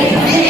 Amém.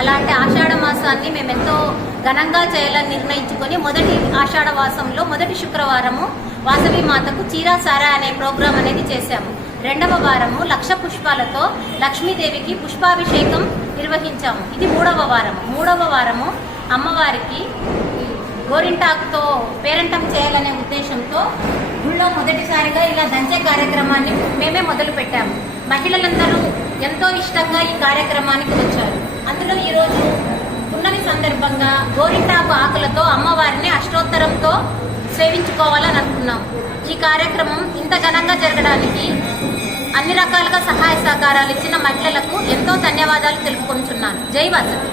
అలాంటి ఆషాఢ మాసాన్ని మేము ఎంతో ఘనంగా చేయాలని నిర్ణయించుకొని మొదటి ఆషాఢవాసంలో మొదటి శుక్రవారము వాసవి మాతకు చీరా సారా అనే ప్రోగ్రాం అనేది చేశాము. రెండవ వారము లక్ష పుష్పాలతో లక్ష్మీదేవికి పుష్పాభిషేకం నిర్వహించాము. ఇది మూడవ వారము. మూడవ వారము అమ్మవారికి గోరింటాకుతో పేరంటం చేయాలనే ఉద్దేశంతో గుళ్ళో మొదటిసారిగా ఇలా దంచే కార్యక్రమాన్ని మేమే మొదలు పెట్టాము మహిళలందరూ ఎంతో ఇష్టంగా ఈ కార్యక్రమానికి వచ్చారు. అందులో ఈరోజు పున్నమి సందర్భంగా గోరింటాకు ఆకులతో అమ్మవారిని అష్టోత్తరంతో సేవించుకోవాలని అనుకున్నాం. ఈ కార్యక్రమం ఇంత ఘనంగా జరగడానికి అన్ని రకాలుగా సహాయ సహకారాలు ఇచ్చిన మహిళలకు ఎంతో ధన్యవాదాలు తెలుపుకుంటున్నాను. జై వాసవి